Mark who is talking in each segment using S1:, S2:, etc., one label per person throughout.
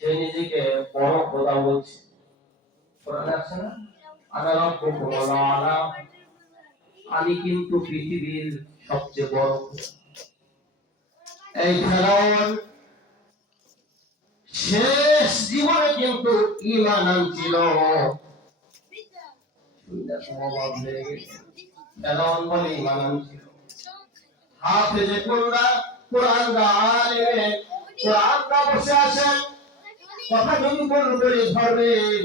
S1: সে নিজেকে বড় খোদা বলছে। আমি কিন্তু পৃথিবীর সবচেয়ে বড় এই ফেরাউন শেষ জীবনে কিন্তু ঈমান আনছিল। ফেরাউন বলে ঈমান আনছিল। হাফেজে কোরআন কোরআন আলেমে, কোরআন বসে আছেন। কথা বল করে ধরবেন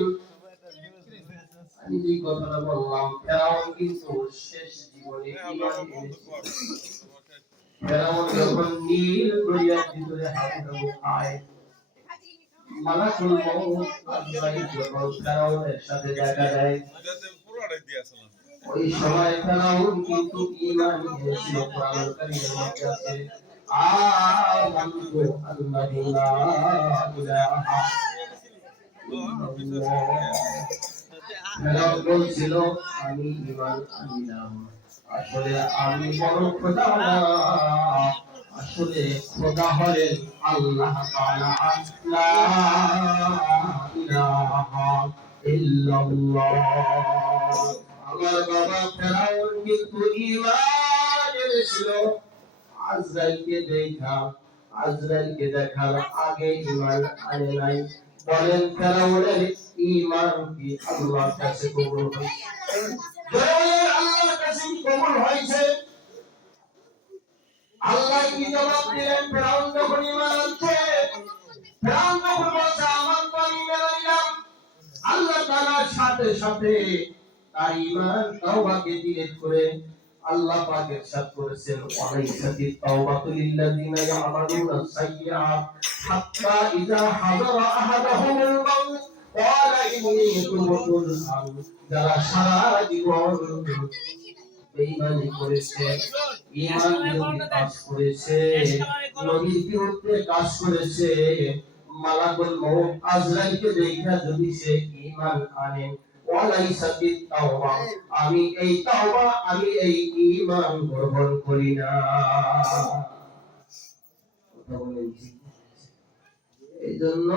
S1: আমি যে কথাটা বললাম ফেরাউন কিন্তু শেষ জীবনে ফেরাউন যখন নীল দরিয়ার ভিতরে হাবুডুবু খায় মালাকুল মউত আজরাইল যখন ফেরাউনের সাথে দেখা দেয় ওই সময় ফেরাউন কিন্তু ঈমান এনেছিল কোরআনুল কারীমের মধ্যে আছে আমানতু আল্লাহু লা ইলাহা বলছিল আমি ঈমান আনলাম আসলে আমি বড় খোদা না আসলে খোদা হলেন আল্লাহ তাআলা লা ইলাহা ইল্লাল্লাহ আমার বাবা ফেরাউন কিন্তু ঈমান এনেছিল আজরাইলকে দেখা, আজরাইলকে দেখার আগে ঈমান আনে নাই। বলেন ফেরাউনের ঈমান কি আল্লাহর কাছে কবুল হয়েছে আল্লাহর কাছে কবুল হয়েছে? আল্লাহ কি জবাব দিলেন? ফেরাউন যখন ঈমান আনছে, ফেরাউন যখন বলছে, আমার তো আমি মেলাইলাম আল্লাহ তাআলার সাথে সাথে তার ঈমান তাওবাকে ডিলিট করে আল্লাহ পাক করেছেন লিল্লাযিনা ইয়ামালুনা হাত্তা ইযা হাদারা আহাদাহুমুল মাউত ক্বালা ইন্নী যারা সারা জীবন বেঈমানি করেছে ঈমান বিরোধী কাজ করেছে, নবীর বিরুদ্ধে কাজ করেছে। মালাকুল মউত আজরাইলকে দেখা যদি সে ঈমান আনে আমি এই তাওবা, আমি এই ঈমান গ্রহণ করি না। এই জন্য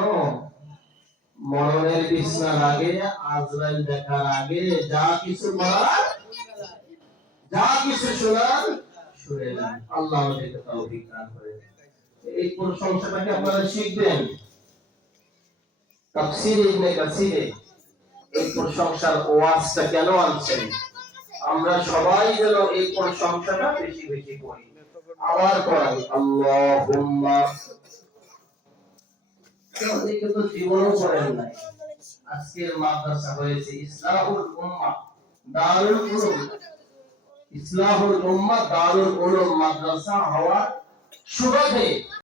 S1: মরণের বিছনার আগে আজরাইল দেখার আগে যা কিছু বলার, যা কিছু শোনার, শুনে নেন। আল্লাহ আমাদেরকে তৌফিক দান করে এই প্রশংসাটাকে আপনারা শিখবেন। তাফসীর ইবনে কাসিরে আমরা সবাই যেন এই প্রশংসাটা বেশি বেশি করি। আবার তো জীবনও পড়েন নাই। আজকের মাদ্রাসা হয়েছে ইসলাহুল উম্মাহ দারুল উলুম। ইসলাহুল উম্মাহ দারুল উলুম মাদ্রাসা হওয়ার সুবাদে